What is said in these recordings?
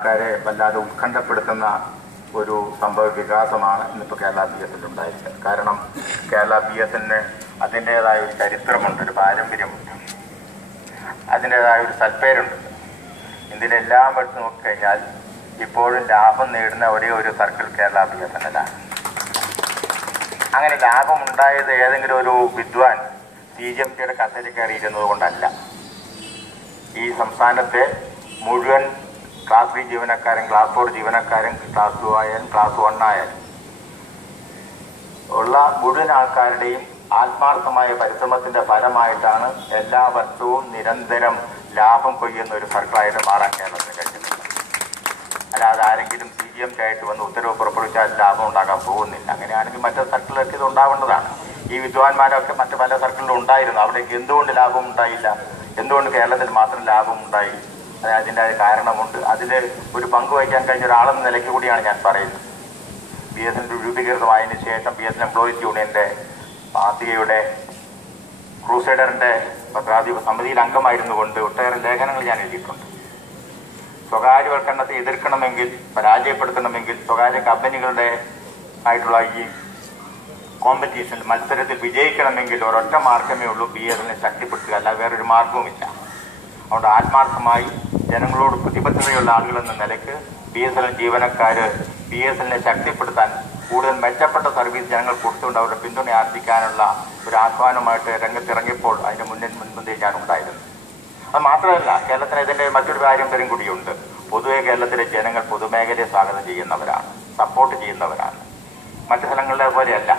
ആൾക്കാരെ വല്ലാതെ ഉത്കണ്ഠപ്പെടുത്തുന്ന ഒരു സംഭവ വികാസമാണ് ഇന്നിപ്പോൾ കേരള BSL ഉണ്ടായിരിക്കുന്നത്. കാരണം കേരള BSL അതിൻ്റേതായ ഒരു ചരിത്രമുണ്ട്, ഒരു പാരമ്പര്യമുണ്ട്, അതിൻ്റേതായ ഒരു സൽപ്പേരുണ്ട്. ഇതിലെല്ലാം എടുത്ത് നോക്കിക്കഴിഞ്ഞാൽ ഇപ്പോഴും ലാഭം നേടുന്ന ഒരേ ഒരു സർക്കിൾ കേരള BSL. അങ്ങനെ ലാഭമുണ്ടായത് ഏതെങ്കിലും ഒരു വിദ്വാൻ CGMTയുടെ കസേരയിൽ കയറി ഇരുന്നത് കൊണ്ടല്ല. ഈ സംസ്ഥാനത്തെ മുഴുവൻ ക്ലാസ് 3 ജീവനക്കാരും ക്ലാസ് 4 ജീവനക്കാരും ക്ലാസ് 2 ആയാലും ക്ലാസ് 1 ആയാലും ഉള്ള മുഴുവൻ ആൾക്കാരുടെയും ആത്മാർത്ഥമായ പരിശ്രമത്തിന്റെ ഫലമായിട്ടാണ് എല്ലാ വർഷവും നിരന്തരം ലാഭം കൊയ്യുന്ന ഒരു സർക്കിളായിട്ട് മാറാൻ കേരളത്തിന് കഴിഞ്ഞിട്ടുണ്ട്. അല്ലാതെ ആരെങ്കിലും CGMT ആയിട്ട് വന്ന് ഉത്തരവ് പുറപ്പെടുവിച്ചാൽ ലാഭം ഉണ്ടാക്കാൻ പോകുന്നില്ല. അങ്ങനെയാണെങ്കിൽ മറ്റു സർക്കിളിലൊക്കെ ഇത് ഉണ്ടാവേണ്ടതാണ്. ഈ വിദ്വാൻമാരൊക്കെ മറ്റു പല സർക്കിളിലും ഉണ്ടായിരുന്നു. അവിടേക്ക് എന്തുകൊണ്ട് ലാഭം ഉണ്ടായില്ല? എന്തുകൊണ്ട് കേരളത്തിൽ മാത്രം ലാഭം ഉണ്ടായി? അതിൻ്റെ കാരണമുണ്ട്. അതിൽ ഒരു പങ്ക് വഹിക്കാൻ കഴിഞ്ഞ ഒരാളെന്ന നിലയ്ക്ക് കൂടിയാണ് ഞാൻ പറയുന്നത്. BSL രൂപീകൃതമായതിനു ശേഷം BSL എംപ്ലോയീസ് യൂണിയന്റെ പാർട്ടിയുടെ ക്രൂസൈഡറിന്റെ പ്രാദേശിക സമിതിയിൽ അംഗമായിരുന്നു കൊണ്ട് ഒട്ടേറെ ലേഖനങ്ങൾ ഞാൻ എഴുതിയിട്ടുണ്ട്. സ്വകാര്യവൽക്കരണത്തെ എതിർക്കണമെങ്കിൽ, പരാജയപ്പെടുത്തണമെങ്കിൽ, സ്വകാര്യ കമ്പനികളുടെ ആയിട്ടുള്ള ഈ കോമ്പറ്റീഷനിൽ മത്സരത്തിൽ വിജയിക്കണമെങ്കിൽ ഒരൊറ്റ മാർഗമേ ഉള്ളൂ, BSLനെ ശക്തിപ്പെടുത്തുക, അല്ല വേറൊരു മാർഗവുമില്ല. അതുകൊണ്ട് ആത്മാർത്ഥമായി ജനങ്ങളോട് പ്രതിബദ്ധതയുള്ള ആളുകളെന്ന നിലയ്ക്ക് BSL ജീവനക്കാർ BSLനെ ശക്തിപ്പെടുത്താൻ കൂടുതൽ മെച്ചപ്പെട്ട സർവീസ് ജനങ്ങൾ കൊടുത്തുകൊണ്ട് അവരുടെ പിന്തുണ ആർജിക്കാനുള്ള ഒരു ആഹ്വാനമായിട്ട് രംഗത്തിറങ്ങിയപ്പോൾ അതിന് മുൻപന്തിയിൽ ഞാൻ ഉണ്ടായിരുന്നു. അത് മാത്രമല്ല, കേരളത്തിന് ഇതിൻ്റെ മറ്റൊരു പാരമ്പര്യം കൂടിയുണ്ട്. പൊതുവെ കേരളത്തിലെ ജനങ്ങൾ പൊതുമേഖലയെ സ്വാഗതം ചെയ്യുന്നവരാണ്, സപ്പോർട്ട് ചെയ്യുന്നവരാണ്, മറ്റു സ്ഥലങ്ങളിലെ പോലെയല്ല.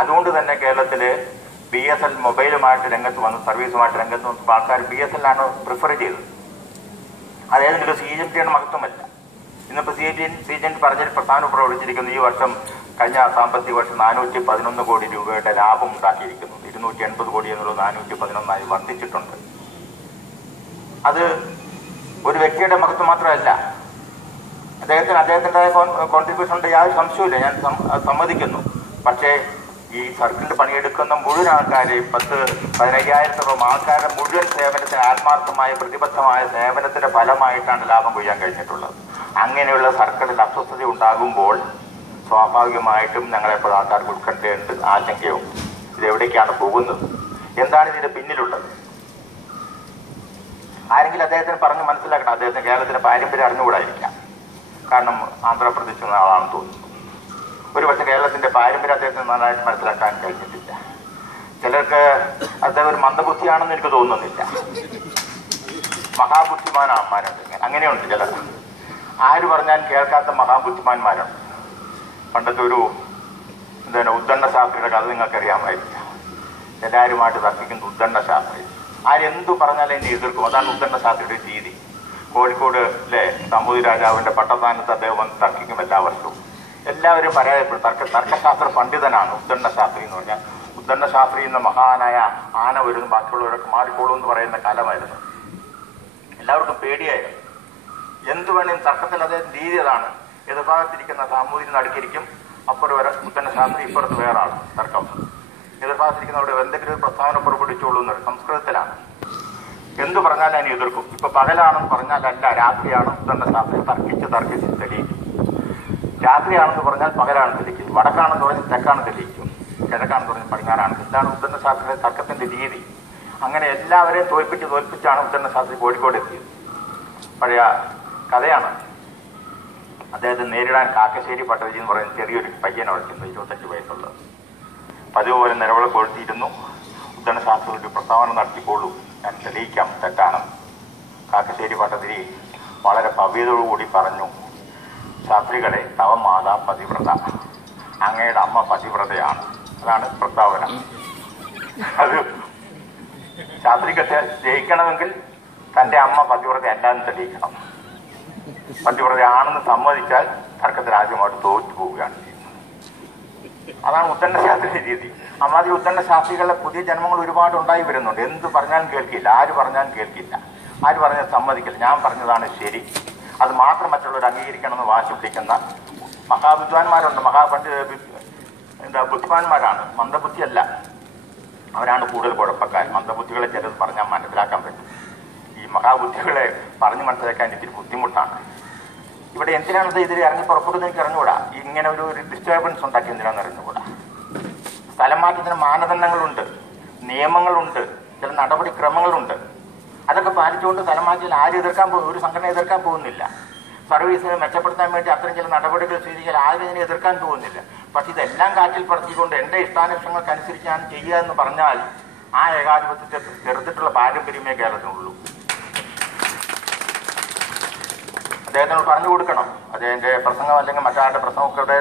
അതുകൊണ്ട് തന്നെ കേരളത്തിൽ BSL മൊബൈലുമായിട്ട് രംഗത്ത് വന്ന്, സർവീസുമായിട്ട് രംഗത്ത് വന്നപ്പോൾ ആൾക്കാർ BSLാണ് പ്രിഫർ ചെയ്തത്. അതേതെങ്കിലും CGMTയുടെ മഹത്വമല്ല. ഇന്നിപ്പോൾ CGMT പറഞ്ഞൊരു പ്രധാന പ്രവർത്തിച്ചിരിക്കുന്നു. ഈ വർഷം, കഴിഞ്ഞ സാമ്പത്തിക വർഷം 411 കോടി രൂപയുടെ ലാഭം ഉണ്ടാക്കിയിരിക്കുന്നു. 280 കോടി എന്നുള്ളത് 411 വർദ്ധിച്ചിട്ടുണ്ട്. അത് ഒരു വ്യക്തിയുടെ മഹത്വം മാത്രമല്ല, അദ്ദേഹത്തിൻ്റെതായ കോൺട്രിബ്യൂഷൻ ഉണ്ട്, യാതൊരു സംശയമില്ല, ഞാൻ സമ്മതിക്കുന്നു. പക്ഷേ ഈ സർക്കിളിൽ പണിയെടുക്കുന്ന മുഴുവൻ ആൾക്കാരെ 10-15,000 ആൾക്കാരുടെ മുഴുവൻ സേവനത്തിന് ആത്മാർത്ഥമായ പ്രതിബദ്ധമായ സേവനത്തിന്റെ ഫലമായിട്ടാണ് ലാഭം കൊയ്യാൻ കഴിഞ്ഞിട്ടുള്ളത്. അങ്ങനെയുള്ള സർക്കിളിൽ അസ്വസ്ഥത ഉണ്ടാകുമ്പോൾ സ്വാഭാവികമായിട്ടും ഞങ്ങളെപ്പോൾ ആൾക്കാർക്ക് ഉത്കണ്ഠയുണ്ട്, ആശങ്കയും. ഇതെവിടേക്കാണ് പോകുന്നത്? എന്താണ് ഇതിന്റെ പിന്നിലുള്ളത്? ആരെങ്കിലും അദ്ദേഹത്തിന് പറഞ്ഞ് മനസ്സിലാക്കണം. അദ്ദേഹത്തിന് കേരളത്തിന്റെ പാരമ്പര്യം അറിഞ്ഞുകൂടായിരിക്കാം. കാരണം ആന്ധ്രാപ്രദേശിൽ നിന്ന് ആളാണെന്ന് തോന്നുന്നു. ഒരു പക്ഷേ കേരളത്തിന്റെ പാരമ്പര്യം അദ്ദേഹത്തിന് നന്നായിട്ട് മനസ്സിലാക്കാൻ കഴിഞ്ഞിട്ടില്ല. ചിലർക്ക് അദ്ദേഹം ഒരു മന്ദബുദ്ധിയാണെന്ന് എനിക്ക് തോന്നുന്നില്ല. മഹാബുദ്ധിമാന്മാരുണ്ട്, അങ്ങനെയുണ്ട് ചിലർ. ആര് പറഞ്ഞാൽ കേൾക്കാത്ത മഹാബുദ്ധിമാന്മാരുണ്ട്. പണ്ടത്തെ ഒരു ഉദ്ദണ്ഡ ശാസ്ത്രിയുടെ കഥ നിങ്ങൾക്കറിയാമായിരിക്കാം. എല്ലാവരുമായിട്ട് തർക്കിക്കുന്ന ഉദ്ദണ്ഡ ശാസ്ത്രി. ആരെന്തു പറഞ്ഞാലും എന്നെ എതിർക്കും. അതാണ് ഉദ്ദണ്ഡ ശാസ്ത്രിയുടെ രീതി. കോഴിക്കോട് നമ്പൂതിരി രാജാവിന്റെ പട്ടസ്ഥാനത്ത് അദ്ദേഹം വന്ന് തർക്കിക്കും എല്ലാ വർഷവും. എല്ലാവരും പരാജയപ്പെടും. തർക്കശാസ്ത്ര പണ്ഡിതനാണ് ഉദ്ദണ്ഡ ശാസ്ത്രി എന്ന് പറഞ്ഞാൽ. ഉദ്ദണ്ഡ ശാസ്ത്രി എന്ന മഹാനായ ആന വരുന്നു, ബാക്കിയുള്ളവരൊക്കെ മാറിക്കോളൂ എന്ന് പറയുന്ന കാലമായിരുന്നു. എല്ലാവർക്കും പേടിയായിരുന്നു. എന്തു വേണേലും തർക്കത്തിൽ അദ്ദേഹം രീതി അതാണ്. എതിർഭാഗത്തിരിക്കുന്ന സാമൂതിരി നടുക്കിരിക്കും, അപ്പുറം വരെ ഉദ്ദണ്ഡ ശാസ്ത്രി, ഇപ്പുറത്ത് വേറെ ആൾ തർക്കം. എതിർഭാഗത്തിരിക്കുന്നവിടെ എന്തെങ്കിലും ഒരു പ്രസ്താവന പുറപ്പെടുവിച്ചോളൂ എന്ന് സംസ്കൃതത്തിലാണ്. എന്തു പറഞ്ഞാലും അതിനെ എതിർക്കും. ഇപ്പൊ പകലാണെന്ന് പറഞ്ഞാലല്ല, രാത്രിയാണ് ഉദ്ദണ്ഡ ശാസ്ത്രി തർക്കിച്ച് തെളിയിക്കും. രാത്രിയാണെന്ന് പറഞ്ഞാൽ പകലാണ് തെളിയിക്കും. വടക്കാണെന്ന് പറഞ്ഞാൽ തെക്കാണ് തെളിയിക്കും. കിഴക്കാണെന്ന് പറഞ്ഞാൽ പടിഞ്ഞാറാണ്. ഇതാണ് ഉദ്ദണ്ഡ ശാസ്ത്രിയുടെ തർക്കത്തിന്റെ രീതി. അങ്ങനെ എല്ലാവരെയും തോൽപ്പിച്ചാണ് ഉദ്ദണ്ഡ ശാസ്ത്രി കോഴിക്കോട് എത്തിയത്. പഴയ കഥയാണ്. അദ്ദേഹത്തെ നേരിടാൻ കാക്കശ്ശേരി പട്ടേജി എന്ന് പറയുന്ന ചെറിയൊരു പയ്യനെ വിളിക്കുന്നു, 25 വയസ്സുള്ളത്. പതിവ് പോലെ നിലവിള കൊളുത്തിയിരുന്നു. ഉദ്ദണ്ഡ ശാസ്ത്രി ഒരു പ്രസ്താവന നടത്തിക്കോളൂ, ഞാൻ തെളിയിക്കാം തെറ്റാണ്. കാക്കശ്ശേരി പട്ടതിരി വളരെ ഭവ്യതയോടുകൂടി പറഞ്ഞു, ശാസ്ത്രികളെ, തവ മാതാ പതിവ്രത, അങ്ങയുടെ അമ്മ പതിവ്രതയാണ്. അതാണ് പ്രസ്താവന. അത് ശാസ്ത്രിക്ക് ജയിക്കണമെങ്കിൽ തന്റെ അമ്മ പതിവ്രത അല്ലാന്ന് തെളിയിക്കണം. പതിവ്രതയാണെന്ന് സമ്മതിച്ചാൽ തർക്കത്തിൽ ആദ്യമായിട്ട് തോറ്റു പോവുകയാണ് ചെയ്യുന്നത്. അതാണ് ഉദ്ദണ്ഡ ശാസ്ത്രിയുടെ രീതി. അമ്മാതിരി ഉദ്ദണ്ഡ ശാസ്ത്രികളുടെ പുതിയ ജന്മങ്ങൾ ഒരുപാട് ഉണ്ടായി വരുന്നുണ്ട്. എന്ത് പറഞ്ഞാലും കേൾക്കില്ല, ആര് പറഞ്ഞാലും കേൾക്കില്ല, ആര് പറഞ്ഞാൽ സമ്മതിക്കില്ല. ഞാൻ പറഞ്ഞതാണ് ശരി, അത് മാത്രം മറ്റുള്ളവർ അംഗീകരിക്കണമെന്ന് വാശി പിടിക്കുന്ന മഹാവിദ്വാൻമാരുണ്ട്. ബുദ്ധിമാന്മാരാണ്, മന്ദബുദ്ധിയല്ല. അവരാണ് കൂടുതൽ കുഴപ്പക്കാർ. മന്ദബുദ്ധികളെ ചിലത് പറഞ്ഞാൽ മനസ്സിലാക്കാൻ പറ്റും. ഈ മഹാബുദ്ധികളെ പറഞ്ഞു മനസ്സിലാക്കാൻ ഇത്തിരി ബുദ്ധിമുട്ടാണ്. ഇവിടെ എന്തിനാണത് ഇതിൽ ഇറങ്ങി പുറപ്പെടുന്നത് എനിക്ക് അറിഞ്ഞുകൂടാ. ഇങ്ങനെ ഒരു ഡിസ്റ്റർബൻസ് ഉണ്ടാക്കി എന്തിനാണെന്ന് അറിഞ്ഞുകൂടാ. സ്ഥലം മാറ്റത്തിന് മാനദണ്ഡങ്ങളുണ്ട്, നിയമങ്ങളുണ്ട്, ചില നടപടിക്രമങ്ങളുണ്ട്. അതൊക്കെ പാലിച്ചുകൊണ്ട് സ്ഥലം മാറ്റിയാൽ ആരും എതിർക്കാൻ ഒരു സംഘടന എതിർക്കാൻ പോകുന്നില്ല. സർവീസിനെ മെച്ചപ്പെടുത്താൻ വേണ്ടി അത്തരം ചില നടപടികൾ സ്വീകരിച്ചാൽ ആരും ഇതിനെ എതിർക്കാൻ പോകുന്നില്ല. പക്ഷെ ഇതെല്ലാം കാറ്റിൽ പറത്തിക്കൊണ്ട് എൻ്റെ ഇഷ്ടാനിഷ്ടങ്ങൾക്കനുസരിച്ച് ഞാൻ ചെയ്യുക എന്ന് പറഞ്ഞാൽ ആ ഏകാധിപത്യത്തെ ചെറുത്തിട്ടുള്ള പാരമ്പര്യമേ കേരളത്തിനുള്ളൂ. അദ്ദേഹത്തിനോട് പറഞ്ഞു കൊടുക്കണം. അദ്ദേഹത്തിന്റെ പ്രസംഗം അല്ലെങ്കിൽ മറ്റാരുടെ പ്രസംഗമൊക്കെ ഇവിടെ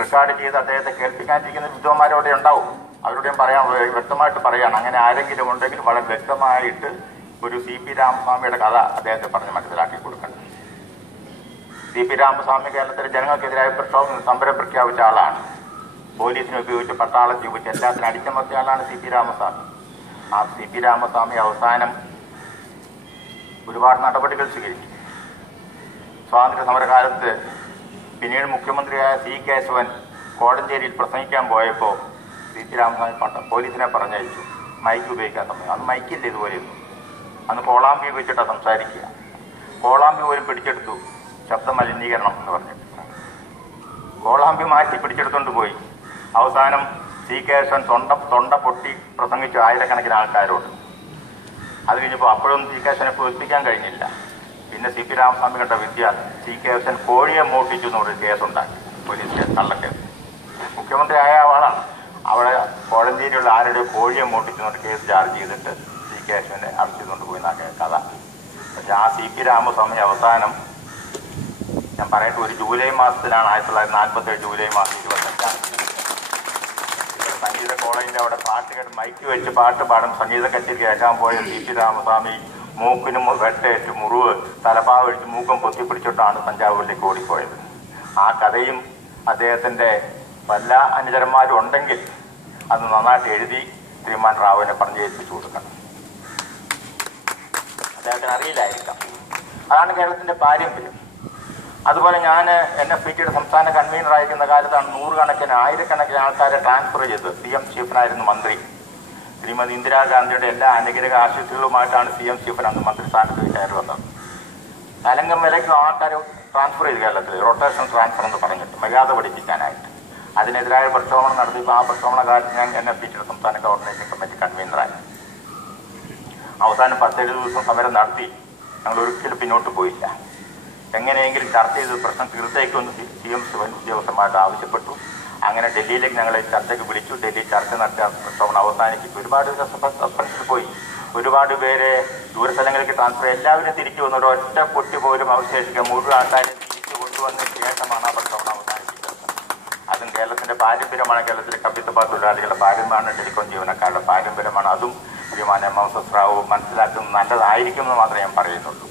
റെക്കോർഡ് ചെയ്ത് അദ്ദേഹത്തെ കേൾപ്പിക്കാനിരിക്കുന്ന വിദ്വാന്മാരവിടെ ഉണ്ടാവും. അവരോടെയും പറയാൻ വ്യക്തമായിട്ട് പറയാണ്. അങ്ങനെ ആരെങ്കിലും ഉണ്ടെങ്കിൽ വളരെ വ്യക്തമായിട്ട് ഒരു CP രാമസ്വാമിയുടെ കഥ അദ്ദേഹത്തെ പറഞ്ഞ് മനസ്സിലാക്കി കൊടുക്കണം. CP രാമസ്വാമി കേരളത്തിലെ ജനങ്ങൾക്കെതിരായ സമരം പ്രഖ്യാപിച്ച ആളാണ്. പോലീസിനെ ഉപയോഗിച്ച്, പട്ടാളത്തെ ഉപയോഗിച്ച് എല്ലാത്തിനും അടിച്ചമർത്തിയ ആളാണ് CP രാമസ്വാമി. ആ CP രാമസ്വാമി അവസാനം ഒരുപാട് നടപടികൾ സ്വീകരിച്ചു. സ്വാതന്ത്ര്യ സമരകാലത്ത് പിന്നീട് മുഖ്യമന്ത്രിയായ C കേശവൻ കോടഞ്ചേരിയിൽ പ്രസംഗിക്കാൻ പോയപ്പോൾ CP രാമസ്വാമി പോലീസിനെ പറഞ്ഞയച്ചു മൈക്ക് ഉപയോഗിക്കാൻ സമയം. അന്ന് മൈക്കില്ല ഇതുപോലെയൊന്നും. അന്ന് കോളാമ്പി ഉപയോഗിച്ചിട്ടാണ് സംസാരിക്കുക. കോളാമ്പി പോലും പിടിച്ചെടുത്തു, ശബ്ദ മലിനീകരണം എന്ന് പറഞ്ഞിട്ട് കോളാമ്പി മാറ്റി പിടിച്ചെടുത്തോണ്ട് പോയി. അവസാനം C കേശവൻ തൊണ്ട പൊട്ടി പ്രസംഗിച്ചു ആയിരക്കണക്കിന് ആൾക്കാരോട്. അത് കഴിഞ്ഞപ്പോൾ അപ്പോഴും C കേശവനെ തോൽപ്പിക്കാൻ കഴിഞ്ഞില്ല. പിന്നെ CP രാമസ്വാമി കണ്ട വിദ്യ, C കേശവൻ കോഴിയെ മോഷ്ടിച്ചു എന്നൊരു കേസുണ്ടാക്കി, പോലീസ് കേസ്, കള്ളക്കേസ്. മുഖ്യമന്ത്രി ആയ ആളാണ്. അവിടെ കോഴഞ്ചേരിയുള്ള ആരുടെ കോഴിയെ മോഷ്ടിച്ചു എന്നൊരു കേസ് ചാർജ് ചെയ്തിട്ട് C കേശവനെ അറസ്റ്റ് ചെയ്തുകൊണ്ട് പോയി എന്നാണ് കഥ. പക്ഷെ ആ CP രാമസ്വാമി അവസാനം, ഞാൻ പറയട്ടെ, ഒരു ജൂലൈ മാസത്തിലാണ് 1947 ജൂലൈ മാസം 25-ാം തീയതി ഇവിടെ സംഗീത കോളേജിന്റെ അവിടെ പാട്ട് കേട്ട് മൈക്ക് വെച്ച് പാട്ട് പാടും സംഗീത കച്ചേരി കേൾക്കാൻ പോയ CP രാമസ്വാമി മൂക്കിനും വെട്ടേറ്റ് മുറിവ് തലപ്പാവഴിച്ച് മൂക്കം പൊത്തിപ്പിടിച്ചിട്ടാണ് തഞ്ചാവൂരിലേക്ക് ഓടിപ്പോയത്. ആ കഥയും അദ്ദേഹത്തിന്റെ വല്ല അനുചരന്മാരും ഉണ്ടെങ്കിൽ അത് നന്നായിട്ട് എഴുതി ശ്രീമാൻ റാവുവിനെ പറഞ്ഞ് ഏൽപ്പിച്ചു കൊടുക്കണം. അദ്ദേഹത്തിന് അറിയില്ലായിരിക്കാം. അതാണ് കേരളത്തിന്റെ പാരമ്പര്യം. അതുപോലെ ഞാൻ NFPTയുടെ സംസ്ഥാന കൺവീനറായിരിക്കുന്ന കാലത്താണ് നൂറുകണക്കിന് ആയിരക്കണക്കിന് ആൾക്കാരെ ട്രാൻസ്ഫർ ചെയ്ത്. CM ചീഫനായിരുന്നു മന്ത്രി. ശ്രീമതി ഇന്ദിരാഗാന്ധിയുടെ എല്ലാ അനുഗ്രഹ ആശംസകളുമായിട്ടാണ് CM ചീഫൻ അന്ന് മന്ത്രിസ്ഥാനത്ത് കയറി വന്നത്. തലങ്കം വിലയ്ക്കും ആൾക്കാർ ട്രാൻസ്ഫർ ചെയ്ത് കേരളത്തിൽ, റൊട്ടേഷൻ ട്രാൻസ്ഫർ എന്ന് പറഞ്ഞിട്ട് മര്യാദ പഠിപ്പിക്കാനായിട്ട്. അതിനെതിരായ പ്രക്ഷോഭണം നടത്തിയപ്പോൾ ആ പ്രക്ഷോഭണ കാലത്ത് ഞാൻ NFPTയുടെ സംസ്ഥാന കോർഡിനേഷൻ കമ്മിറ്റി കൺവീനറായി. അവസാനം 17 ദിവസം സമരം നടത്തി. ഞങ്ങൾ ഒരിക്കലും പിന്നോട്ട് പോയില്ല. എങ്ങനെയെങ്കിലും ചർച്ച ചെയ്ത് പ്രശ്നം തീർത്തേക്കുമെന്ന് CM ഉദ്യോഗസ്ഥന്മാരോട് ആവശ്യപ്പെട്ടു. അങ്ങനെ ഡൽഹിയിലേക്ക് ഞങ്ങളെ ചർച്ചയ്ക്ക് വിളിച്ചു. ഡൽഹി ചർച്ച നടത്തിയ പ്രക്ഷോഭണം അവസാനിപ്പിച്ചു. ഒരുപാട് സസ്പെൻസിൽ പോയി. ഒരുപാട് പേരെ ദൂരസ്ഥലങ്ങളിലേക്ക് ട്രാൻസ്ഫർ, എല്ലാവരും തിരിച്ചു വന്നു. ഒരു ഒറ്റ പൊട്ടി പോലും അവശേഷിക്കുക മുഴുവൻ ആൾക്കാരെ തിരിച്ചു കൊണ്ടുവന്ന ശേഷമാണ് ആ പ്രക്ഷോഭണം അവസാനിപ്പിച്ചത്. അതും കേരളത്തിന്റെ പാരമ്പര്യമാണ്. കേരളത്തിലെ കമ്പിത്തപ്പാ തൊഴിലാളികളുടെ പാരമ്പര്യമാണ്. ടെലികോം ജീവനക്കാരുടെ പാരമ്പര്യമാണ്. അതും ശ്രീമാൻ M.S. റാവു മനസ്സിലാക്കുന്നത് നല്ലതായിരിക്കുമെന്ന് മാത്രമേ ഞാൻ പറയുന്നുള്ളൂ.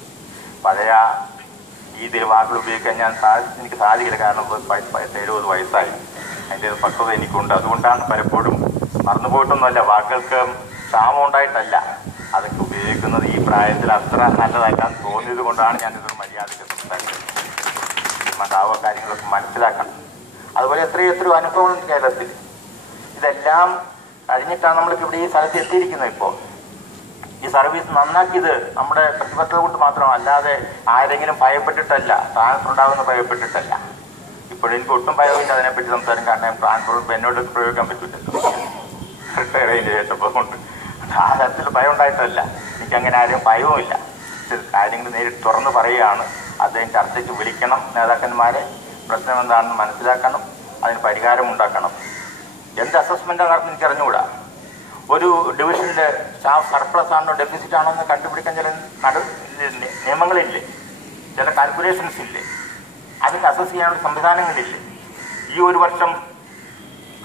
പഴയ രീതിയിൽ വാക്കുകൾ ഉപയോഗിക്കാൻ എനിക്ക് സാധിക്കില്ല. കാരണം 70 വയസ്സായി. അതിൻ്റെ പക്വത എനിക്കുണ്ട്. അതുകൊണ്ടാണ് പലപ്പോഴും മറന്നുപോയിട്ടൊന്നുമല്ല, വാക്കുകൾക്ക് ക്ഷാമം ഉണ്ടായിട്ടല്ല, അതൊക്കെ ഉപയോഗിക്കുന്നത് ഈ പ്രായത്തിൽ അത്ര നല്ലതല്ല തോന്നിയത് കൊണ്ടാണ് ഞാനിതൊരു മര്യാദയ്ക്ക് സംസാരിക്കുന്നത്. ആ കാര്യങ്ങളൊക്കെ മനസ്സിലാക്കണം. അതുപോലെ എത്രയോ അനുഭവങ്ങളുണ്ട് കേരളത്തിൽ. ഇതെല്ലാം കഴിഞ്ഞിട്ടാണ് നമ്മൾക്ക് ഇവിടെ ഈ സ്ഥലത്ത് എത്തിയിരിക്കുന്നത്. ഇപ്പോൾ ഈ സർവീസ് നന്നാക്കിയത് നമ്മുടെ പ്രതിബദ്ധത കൊണ്ട് മാത്രമാണ്, അല്ലാതെ ആരെങ്കിലും ഭയപ്പെട്ടിട്ടല്ല, ട്രാൻസ്ഫർ ഉണ്ടാകുന്ന ഭയപ്പെട്ടിട്ടല്ല. ഇപ്പോഴും എനിക്ക് ഒട്ടും ഭയമില്ല അതിനെപ്പറ്റി സംസാരം. കാരണം ട്രാൻസ്ഫർ ഇപ്പം എന്നോട് പ്രയോഗിക്കാൻ പറ്റില്ലല്ലോ, റിട്ടയർ ചെയ്തതിന് ശേഷം. കൊണ്ട് ആ തരത്തിൽ ഭയം ഉണ്ടായിട്ടല്ല. എനിക്കങ്ങനെ ആരെയും ഭയവുമില്ല. കാര്യങ്ങൾ നേരിട്ട് തുറന്ന് പറയുകയാണ്. അദ്ദേഹം ചർച്ചയ്ക്ക് വിളിക്കണം നേതാക്കന്മാരെ. പ്രശ്നം എന്താണെന്ന് മനസ്സിലാക്കണം, അതിന് പരിഹാരം ഉണ്ടാക്കണം. എന്ത് അസസ്മെന്റാണ് നടത്തുന്നത് എനിക്കറിഞ്ഞുകൂടാ. ഒരു ഡിവിഷനിലെ സ്റ്റാഫ് സർപ്ലസ് ആണോ ഡെഫിസിറ്റ് ആണോ എന്ന് കണ്ടുപിടിക്കാൻ ചില നിയമങ്ങളില്ലേ, ചില കാൽക്കുലേഷൻസ് ഇല്ലേ, അതിന് അസസ് ചെയ്യാനുള്ള സംവിധാനങ്ങളില്ലേ. ഈ ഒരു വർഷം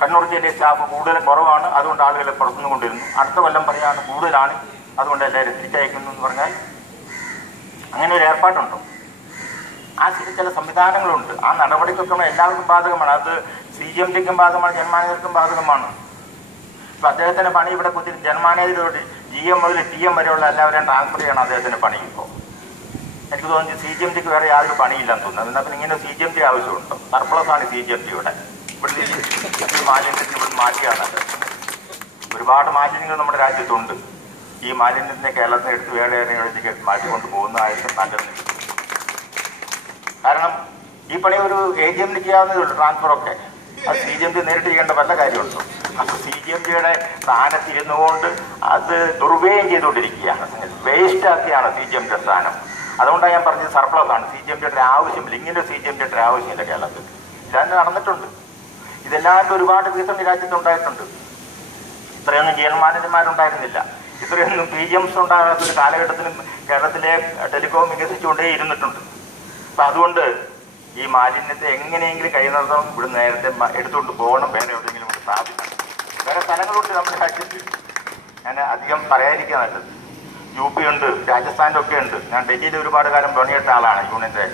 കണ്ണൂർ ജില്ലയിലെ സ്റ്റാഫ് കൂടുതൽ കുറവാണ്, അതുകൊണ്ട് ആളുകളെ പുറത്തുനിന്ന് കൊണ്ടിരുന്നു. അടുത്ത കൊല്ലം പറയാണ് കൂടുതലാണ്, അതുകൊണ്ട് എല്ലാവരും തിരിച്ചയക്കുന്നു എന്ന് പറഞ്ഞാൽ അങ്ങനെ ഒരു ഏർപ്പാടുണ്ടോ? ആ ചില സംവിധാനങ്ങളുണ്ട്. ആ നടപടിക്കൊക്കെ എല്ലാവർക്കും ബാധകമാണ്. അത് CGMTക്കും ബാധകമാണ്, ജനമാനേജർക്കും ബാധകമാണ്. ഇപ്പം അദ്ദേഹത്തിന്റെ പണി ഇവിടെ കുത്തിരി ജനമാനേജരോട് GM മുതൽ TM വരെയുള്ള എല്ലാവരെയും ട്രാൻസ്ഫർ ചെയ്യണം അദ്ദേഹത്തിന്റെ പണി. ഇപ്പോൾ എനിക്ക് തോന്നുന്നു CGMTക്ക് വേറെ യാതൊരു പണിയില്ലെന്ന് തോന്നുന്നത്. എന്നാൽ പിന്നെ ഇങ്ങനെ CGMT ആവശ്യമുണ്ടോ? സർപ്ലസ് ആണ് CGMT ഇവിടെ. ഇവിടെ മാലിന്യത്തിന് ഇവിടെ മാറ്റിയാണത്. ഒരുപാട് മാലിന്യങ്ങൾ നമ്മുടെ രാജ്യത്തുണ്ട്. ഈ മാലിന്യത്തിനെ കേരളത്തിന് എടുത്ത് വേറെ ഏതെങ്കിലും മാറ്റിക്കൊണ്ട് പോകുന്നതായിരിക്കും നല്ലത്. കാരണം ഈ പണി ഒരു AGM ചെയ്യാവുന്നതേ ഉള്ളൂ, ട്രാൻസ്ഫറൊക്കെ. അത് CGMD നേരിട്ട് ചെയ്യേണ്ട വല്ല കാര്യമുണ്ടോ? അപ്പോൾ CGMDയുടെ സ്ഥാനത്തിരുന്നു കൊണ്ട് അത് ദുർവ്യയം ചെയ്തുകൊണ്ടിരിക്കുകയാണ്, വേസ്റ്റാക്കിയാണ് CGMDയുടെ സ്ഥാനം. അതുകൊണ്ടാണ് ഞാൻ പറഞ്ഞത് സർപ്ലസ് ആണ്. CGMDയുടെ ആവശ്യമില്ല, ഇങ്ങനെ CGMDയുടെ ആവശ്യമില്ല കേരളത്തിൽ. ഇതന്നെ നടന്നിട്ടുണ്ട്. ഇതെല്ലാവരും ഒരുപാട് വികസനം രാജ്യത്തുണ്ടായിട്ടുണ്ട്. ഇത്രയൊന്നും GN-മാനേജർമാരുണ്ടായിരുന്നില്ല, ഇത്രയൊന്നും PGMs ഉണ്ടാകാത്തൊരു കാലഘട്ടത്തിലും കേരളത്തിലെ ടെലികോം വികസിച്ചുകൊണ്ടേ ഇരുന്നിട്ടുണ്ട്. അപ്പം അതുകൊണ്ട് ഈ മാലിന്യത്തെ എങ്ങനെയെങ്കിലും കഴിയുന്നിടത്തോളം ഇവിടെ നേരത്തെ എടുത്തുകൊണ്ട് പോകണം, വേറെ എവിടെയെങ്കിലും കൊണ്ട് സ്ഥാപിക്കണം. വേറെ സ്ഥലങ്ങളുണ്ട് നമ്മുടെ രാജ്യത്ത്, ഞാൻ അധികം പറയാതിരിക്കുക നല്ലത്. UP ഉണ്ട്, രാജസ്ഥാനിലൊക്കെ ഉണ്ട്. ഞാൻ ഡൽഹിയിൽ ഒരുപാട് കാലം പണിയെടുത്ത ആളാണ്, യൂണിയൻ്റെ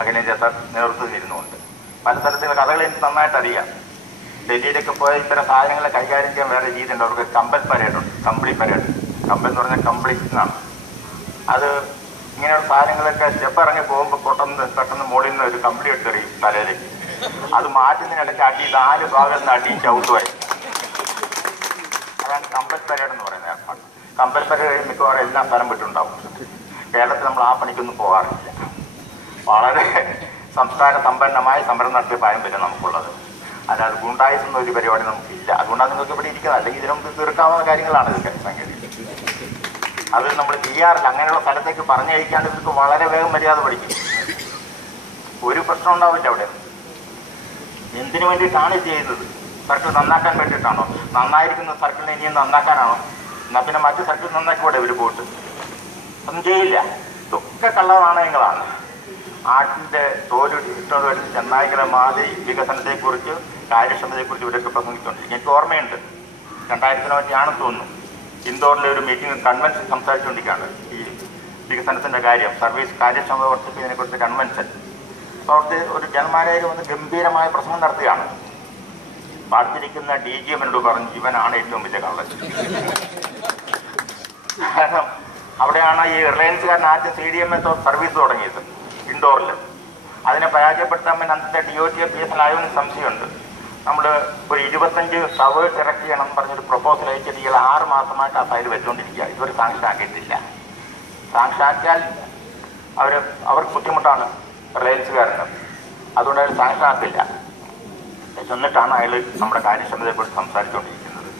അഖിലേന്ത്യാ നേതൃത്വത്തിൽ ഇരുന്നുകൊണ്ട്. പല സ്ഥലത്തുള്ള കഥകൾ എനിക്ക് നന്നായിട്ട് അറിയാം. ഡൽഹിയിലൊക്കെ പോയ ഇത്തരം സാധനങ്ങളെ കൈകാര്യം ചെയ്യാൻ വേറെ രീതിയുണ്ട്. അവർക്ക് കമ്പൽ പരേഡുണ്ട്, കമ്പിളി പരേഡ്. കമ്പൽ എന്ന് പറഞ്ഞാൽ കംപ്ലീറ്റ് എന്നാണ്. അത് ഇങ്ങനെയുള്ള സാധനങ്ങളൊക്കെ സ്റ്റെപ്പ് ഇറങ്ങി പോകുമ്പോൾ പെട്ടെന്ന് മുകളിൽ നിന്ന് ഒരു കമ്പിളി എടുത്തെറിയും തലയിലേക്ക്. അത് മാറ്റുന്നതിനിടയ്ക്ക് അടി 4 ഭാഗത്ത് അടിയും ചവിട്ടുമായി. അതാണ് കമ്പൽ പരേഡ് എന്ന് പറയുന്ന ഏർപ്പാട്. കമ്പൽ പരേഡ് മിക്കവാറും എല്ലാം സ്ഥലം വിട്ടുണ്ടാവും. കേരളത്തിൽ നമ്മൾ ആ പണിക്കൊന്നും പോകാറില്ല. വളരെ സംസ്കാര സമ്പന്നമായ സമരം നടത്തിയ പാരമ്പര്യം നമുക്കുള്ളത്. അല്ലാതെ ഗുണ്ടായിസം എന്നൊരു പരിപാടി നമുക്കില്ല. അതുകൊണ്ടാണ് നിങ്ങൾക്ക് ഇവിടെ ഇരിക്കുന്നത്. അല്ലെങ്കിൽ ഇതിനു മുമ്പ് തീർക്കാവുന്ന കാര്യങ്ങളാണ് ഇതൊക്കെ സംഗതി. അത് നമ്മൾ ചെയ്യാറില്ല. അങ്ങനെയുള്ള സ്ഥലത്തേക്ക് പറഞ്ഞയക്കാണ്ട് ഇവർക്ക് വളരെ വേഗം മര്യാദ പഠിക്കും. ഒരു പ്രശ്നം ഉണ്ടാവില്ല അവിടെ. എന്തിനു വേണ്ടിയിട്ടാണ് ഇത് ചെയ്യുന്നത്? സർക്കിൾ നന്നാക്കാൻ വേണ്ടിയിട്ടാണോ? നന്നായിരിക്കുന്ന സർക്കിളിനെ ഇനിയും നന്നാക്കാനാണോ? എന്നാൽ പിന്നെ മറ്റു സർക്കിൾ നന്നാക്കിക്കൂടെ ഇവർ പോയിട്ട്? ഒന്നും ചെയ്യില്ല. ഇതൊക്കെ കള്ള നാണയങ്ങളാണ്. ആട്ടിൻ്റെ തോലിട്ടത് ചെന്നായികളെ മാതിരി വികസനത്തെക്കുറിച്ച്, കാര്യക്ഷമതയെക്കുറിച്ച് ഇവരൊക്കെ പ്രസംഗിച്ചുകൊണ്ടിരിക്കും. എനിക്ക് ഓർമ്മയുണ്ട്, 2000-ാണെന്ന് തോന്നുന്നു, ഇൻഡോറിലെ ഒരു മീറ്റിംഗ് കൺവെൻഷൻ സംസാരിച്ചുകൊണ്ടിരിക്കുകയാണ് ഈ വികസനത്തിൻ്റെ കാര്യം, സർവീസ് കാര്യക്ഷമത വർദ്ധിപ്പിച്ചതിനെക്കുറിച്ച് കൺവെൻഷൻ. അപ്പോൾ അവിടുത്തെ ഒരു ജനമാനേജർ വന്ന് ഗംഭീരമായ പ്രസംഗം നടത്തുകയാണ്. പാർത്തിരിക്കുന്ന DGM എന്നോട് പറഞ്ഞു, ഇവനാണ് ഏറ്റവും വലിയ കള്ളൻ. കാരണം അവിടെയാണ് ഈ റിലയൻസുകാരൻ ആദ്യം CDMA സർവീസ് തുടങ്ങിയത് ഇൻഡോറിൽ. അതിനെ പരാജയപ്പെടുത്താൻ അന്നത്തെ DOT ആയോന്ന് സംശയമുണ്ട്. നമ്മൾ ഒരു 25 ടവേഴ്സ് ഇറക്ട് ചെയ്യണം എന്ന് പറഞ്ഞൊരു പ്രപ്പോസൽ അയച്ചിട്ട് 6 മാസമായിട്ട് ആ ഫയൽ വെച്ചുകൊണ്ടിരിക്കുക. ഇതുവരെ സാങ്ഷൻ ആക്കിയിട്ടില്ല. സാങ്ഷൻ ആക്കിയാൽ അവർക്ക് ബുദ്ധിമുട്ടാണ് റിലയൻസുകാരന്. അതുകൊണ്ട് അയാൾ സാങ്ഷൻ ആക്കില്ല. എന്നിട്ടാണ് അയാൾ നമ്മുടെ കാര്യക്ഷമതയെക്കുറിച്ച് സംസാരിച്ചുകൊണ്ടിരിക്കുന്നത്